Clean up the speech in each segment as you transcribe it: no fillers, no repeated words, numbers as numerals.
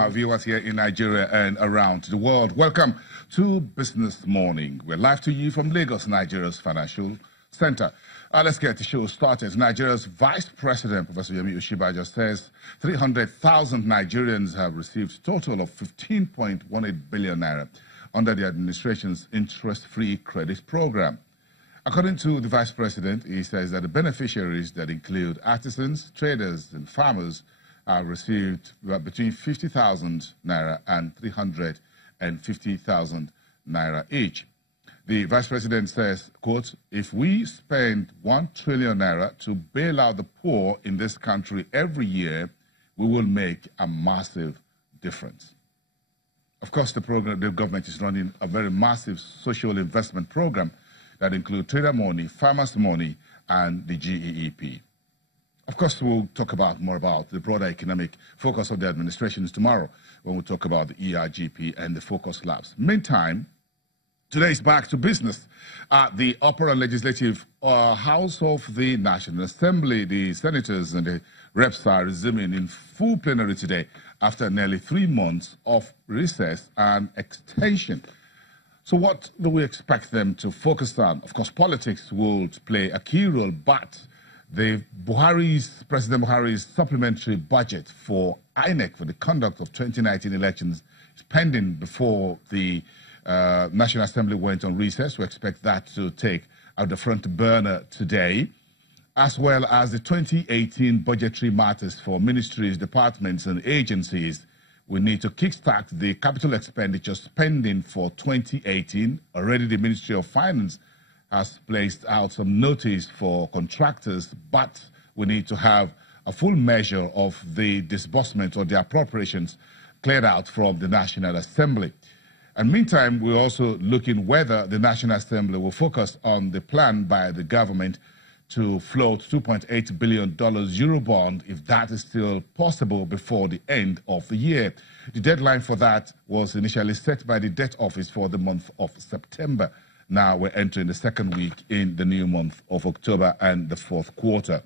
our viewers here in Nigeria and around the world. Welcome to Business Morning. We're live to you from Lagos, Nigeria's financial center. Let's get the show started. Nigeria's Vice President, Professor Yemi Oshibaja, says 300,000 Nigerians have received a total of 15.18 billion naira under the administration's interest-free credit program. According to the Vice President, he says that the beneficiaries that include artisans, traders, and farmers have received between 50,000 naira and 350,000 naira each. The Vice President says, quote, if we spend 1 trillion naira to bail out the poor in this country every year, we will make a massive difference. Of course, the government is running a very massive social investment program that includes trader money, farmers' money, and the GEEP. Of course, we'll talk more about the broader economic focus of the administration tomorrow when we talk about the ERGP and the focus labs. Meantime, today is back to business. At the Upper Legislative House of the National Assembly, the senators and the reps are resuming in full plenary today after nearly 3 months of recess and extension. So what do we expect them to focus on? Of course, politics will play a key role, but President Buhari's supplementary budget for INEC for the conduct of 2019 elections is pending before the National Assembly went on recess. We expect that to take out the front burner today, as well as the 2018 budgetary matters for ministries, departments, and agencies. We need to kickstart the capital expenditure spending for 2018. Already the Ministry of Finance has placed out some notice for contractors, but we need to have a full measure of the disbursement or the appropriations cleared out from the National Assembly. And meantime, we're also looking whether the National Assembly will focus on the plan by the government to float $2.8 billion Eurobond, if that is still possible before the end of the year. The deadline for that was initially set by the Debt Office for the month of September. Now we're entering the second week in the new month of October and the fourth quarter.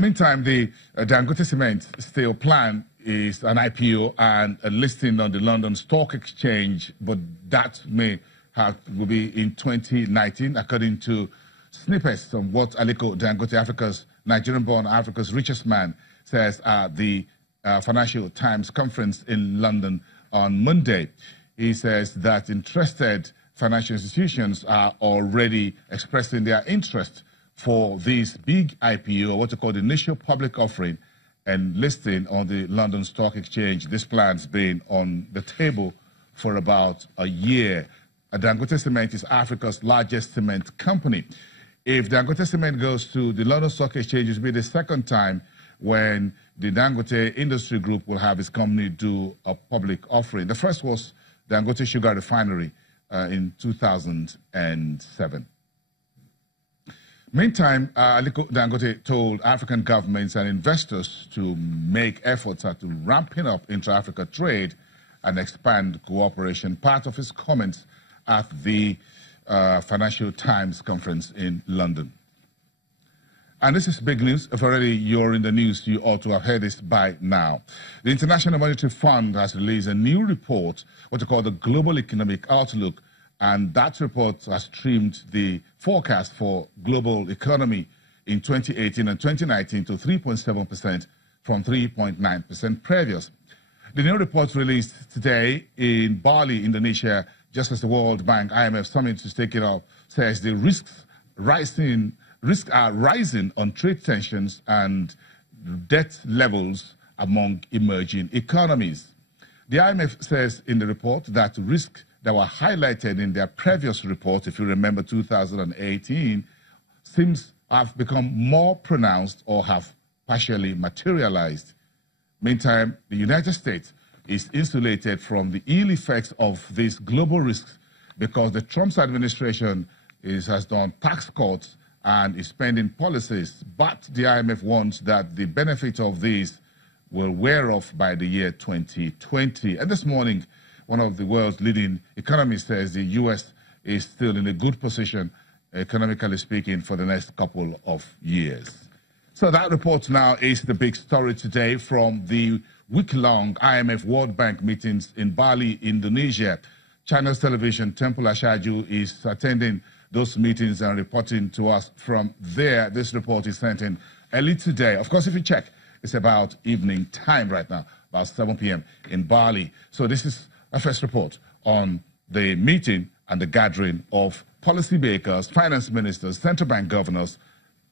Meantime, the Dangote Cement steel plan is an IPO and a listing on the London Stock Exchange, but that will be in 2019, according to snippets of what Aliko Dangote, Nigerian-born Africa's richest man, says at the Financial Times conference in London on Monday. He says that interested financial institutions are already expressing their interest for this big IPO, what you call the initial public offering and listing on the London Stock Exchange. This plan's been on the table for about a year. Dangote Cement is Africa's largest cement company. If Dangote Cement goes to the London Stock Exchange, it will be the second time when the Dangote Industry Group will have its company do a public offering. The first was Dangote Sugar Refinery in 2007. Meantime, Aliko Dangote told African governments and investors to make efforts at ramping up intra-Africa trade and expand cooperation, part of his comments at the Financial Times conference in London. And this is big news. If already you're in the news, you ought to have heard this by now. The International Monetary Fund has released a new report, what they call the Global Economic Outlook, and that report has trimmed the forecast for global economy in 2018 and 2019 to 3.7% from 3.9% previous. The new report released today in Bali, Indonesia, just as the World Bank IMF summit is taking off, says the risks are rising on trade tensions and debt levels among emerging economies. The IMF says in the report that risks that were highlighted in their previous report, if you remember 2018, seems have become more pronounced or have partially materialized. Meantime, the United States is insulated from the ill effects of these global risks because the Trump administration has done tax cuts and is spending policies. But the IMF warns that the benefit of these will wear off by the year 2020. And this morning, one of the world's leading economists says the U.S. is still in a good position, economically speaking, for the next couple of years. So that report now is the big story today from the week-long IMF World Bank meetings in Bali, Indonesia. China's television, Temple Ashaju, is attending those meetings and reporting to us from there. This report is sent in early today. Of course, if you check, it's about evening time right now, about 7 p.m. in Bali. So this is a first report on the meeting and the gathering of policymakers, finance ministers, central bank governors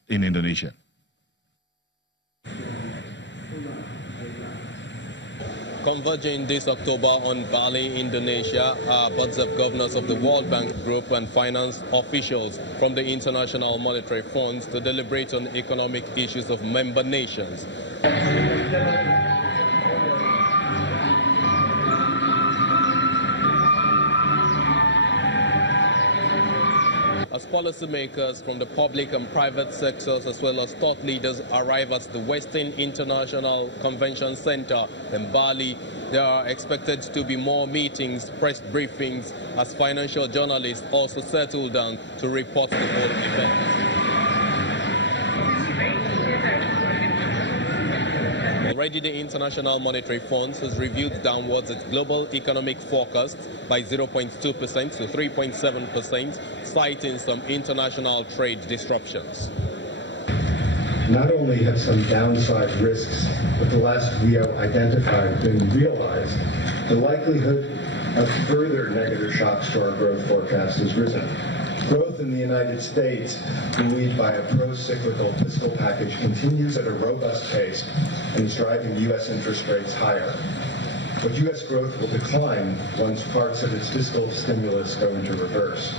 in Indonesia. Converging this October on Bali, Indonesia, are boards of governors of the World Bank Group and finance officials from the International Monetary Fund to deliberate on economic issues of member nations. As policymakers from the public and private sectors, as well as thought leaders, arrive at the Western International Convention Center in Bali, there are expected to be more meetings, press briefings, as financial journalists also settle down to report the whole event. Already the International Monetary Fund has reviewed downwards its global economic forecast by 0.2% to 3.7%, citing some international trade disruptions. Not only have some downside risks with the last Rio identified been realized, the likelihood of further negative shocks to our growth forecast has risen. Growth in the United States, buoyed by a pro-cyclical fiscal package, continues at a robust pace and is driving U.S. interest rates higher. But U.S. growth will decline once parts of its fiscal stimulus go into reverse.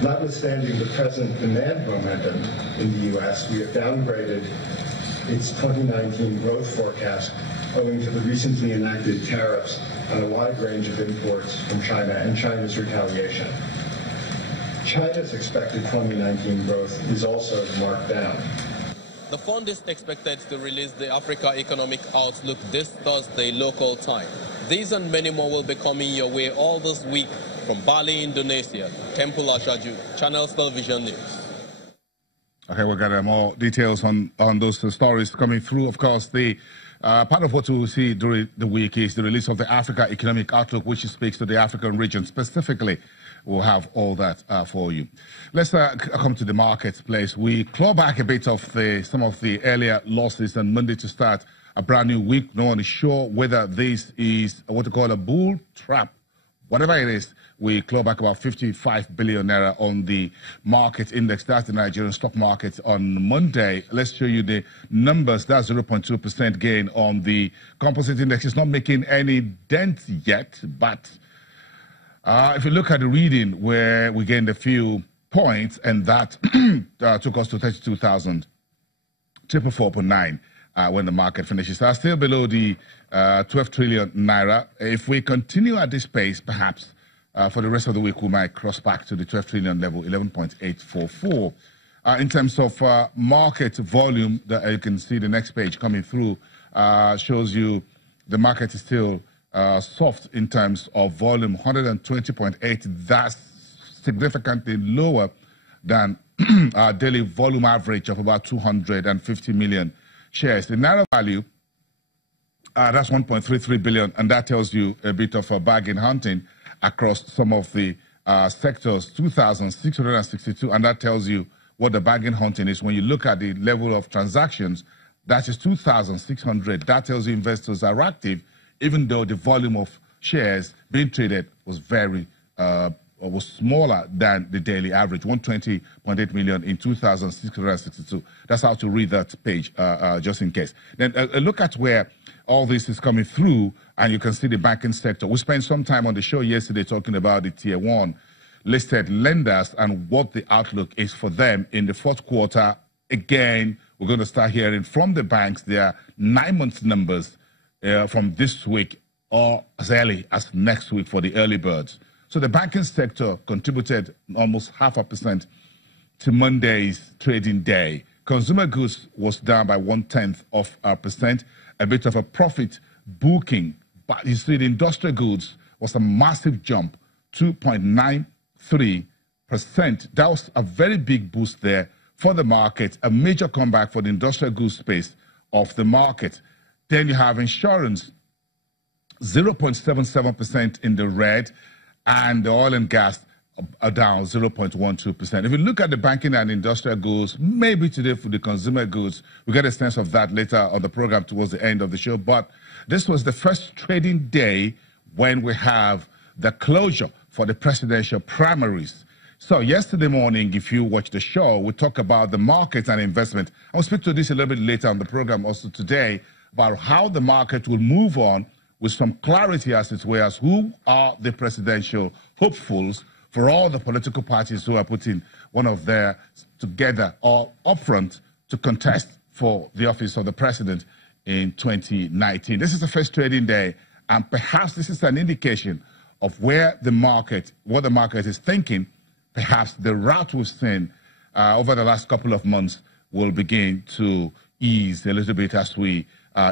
Notwithstanding the present demand momentum in the U.S., we have downgraded its 2019 growth forecast owing to the recently enacted tariffs on a wide range of imports from China and China's retaliation. China's expected 2019 growth is also marked down. The fund is expected to release the Africa Economic Outlook this Thursday local time. These and many more will be coming your way all this week from Bali, Indonesia. Temple Ashaju, Channels Television News. Okay, we'll get more details on those stories coming through. Of course, the part of what we'll see during the week is the release of the Africa Economic Outlook, which speaks to the African region specifically. We'll have all that for you. Let's come to the marketplace. We claw back a bit of some of the earlier losses on Monday to start a brand new week. No one is sure whether this is what we call a bull trap. Whatever it is, we claw back about 55 billion naira on the market index. That's the Nigerian stock market on Monday. Let's show you the numbers. That's 0.2% gain on the composite index. It's not making any dent yet, but if you look at the reading where we gained a few points, and that took us to 32,449 when the market finishes. So still below the 12 trillion naira. If we continue at this pace, perhaps for the rest of the week, we might cross back to the 12 trillion level, 11.844. In terms of market volume, you can see the next page coming through, shows you the market is still soft in terms of volume, 120.8. That's significantly lower than our daily volume average of about 250 million shares. The naira value, that's 1.33 billion, and that tells you a bit of a bargain hunting across some of the sectors, 2,662, and that tells you what the bargain hunting is. When you look at the level of transactions, that is 2,600. That tells you investors are active, even though the volume of shares being traded was was smaller than the daily average, 120.8 million in 2,662. That's how to read that page, just in case. Then look at where all this is coming through, and you can see the banking sector. We spent some time on the show yesterday talking about the Tier 1 listed lenders and what the outlook is for them in the fourth quarter. Again, we're going to start hearing from the banks their 9-month numbers from this week or as early as next week for the early birds. So the banking sector contributed almost 0.5% to Monday's trading day. Consumer goods was down by 0.1%, a bit of a profit booking. But you see, the industrial goods was a massive jump, 2.93%. That was a very big boost there for the market, a major comeback for the industrial goods space of the market. Then you have insurance, 0.77% in the red, and the oil and gas are down 0.12%. If you look at the banking and industrial goods, maybe today for the consumer goods, we get a sense of that later on the program towards the end of the show. But this was the first trading day when we have the closure for the presidential primaries. So yesterday morning, if you watch the show, we talk about the markets and investment. I'll speak to this a little bit later on the program also today about how the market will move on with some clarity as it were as who are the presidential hopefuls for all the political parties who are putting one of their together or upfront to contest for the office of the president in 2019. This is the first trading day, and perhaps this is an indication of where the market, what the market is thinking. Perhaps the route we've seen over the last couple of months will begin to ease a little bit as we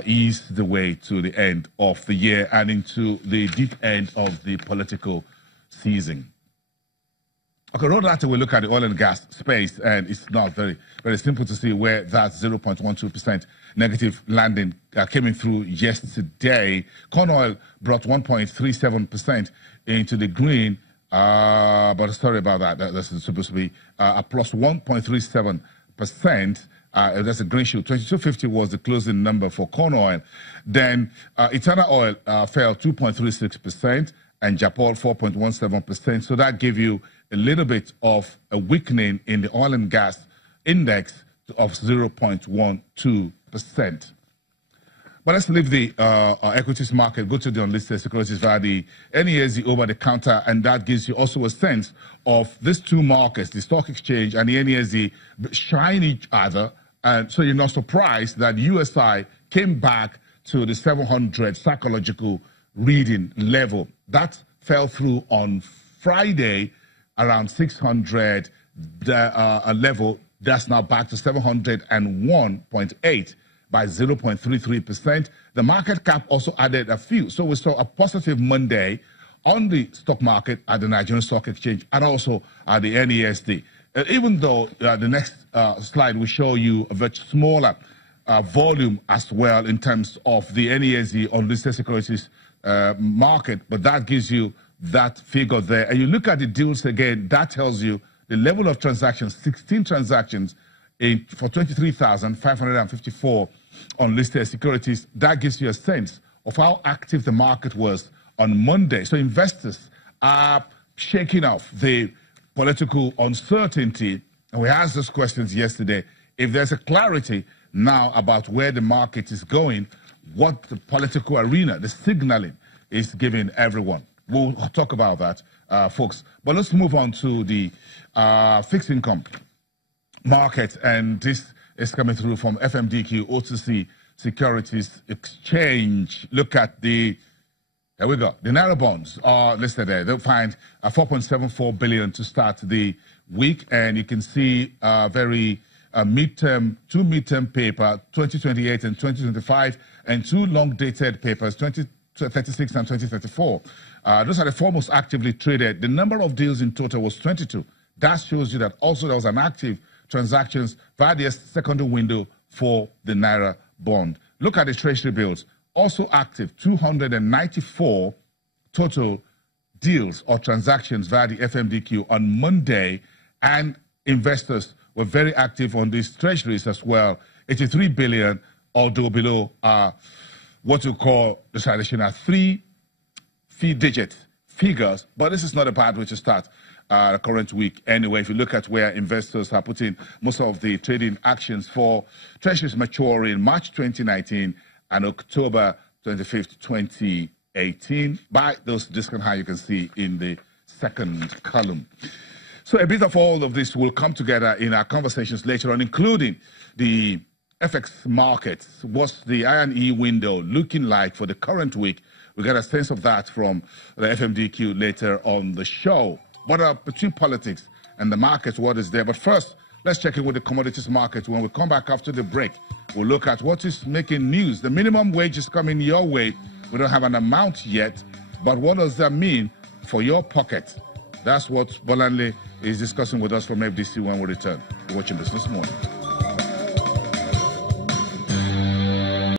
ease the way to the end of the year and into the deep end of the political season. Okay, road later we look at the oil and gas space, and it's not very simple to see where that 0.12% negative landing came in through yesterday. Corn oil brought 1.37% into the green, but sorry about that. That's supposed to be a plus 1.37%. That's a green shoe. 22.50 was the closing number for corn oil. Then Eternal oil fell 2.36%, and Japol 4.17%. So that gave you a little bit of a weakening in the oil and gas index of 0.12%. But let's leave the equities market, go to the unlisted securities via the NESE over the counter, and that gives you also a sense of these two markets, the stock exchange and the NESE, shine each other. And so you're not surprised that USI came back to the 700 psychological reading level. That fell through on Friday around 600 level. That's now back to 701.8 by 0.33%. The market cap also added a few. So we saw a positive Monday on the stock market at the Nigerian Stock Exchange and also at the NESD. Even though the next slide will show you a much smaller volume as well in terms of the NESD unlisted securities market, but that gives you that figure there. And you look at the deals again, that tells you the level of transactions, 16 transactions for 23,554 unlisted securities. That gives you a sense of how active the market was on Monday. So investors are shaking off the political uncertainty. And we asked those questions yesterday. If there's a clarity now about where the market is going, what the political arena, the signaling is giving everyone. We'll talk about that, folks. But let's move on to the fixed income market. And this is coming through from FMDQ, OTC Securities Exchange. Look at the, here we go. The Naira bonds are listed there. They'll find 4.74 billion to start the week. And you can see very two midterm paper, 2028 and 2025, and two long-dated papers, 2036 and 2034. Those are the four most actively traded. The number of deals in total was 22. That shows you that also there was an active transactions via the secondary window for the Naira bond. Look at the treasury bills. Also active, 294 total deals or transactions via the FMDQ on Monday. And investors were very active on these treasuries as well. 83 billion, although below what you call the traditional three-digit figures. But this is not a bad way to start the current week. Anyway, if you look at where investors are putting most of the trading actions for treasuries maturing March 2019 and October 25th, 2018, by those discount high you can see in the second column. So a bit of all of this will come together in our conversations later on, including the FX markets. What's the I&E window looking like for the current week? We get a sense of that from the FMDQ later on the show. But between politics and the markets, what is there? But first, let's check in with the commodities market. When we come back after the break, we'll look at what is making news. The minimum wage is coming your way. We don't have an amount yet, but what does that mean for your pocket? That's what Bolanle is discussing with us from FDC when we return. You're watching this morning.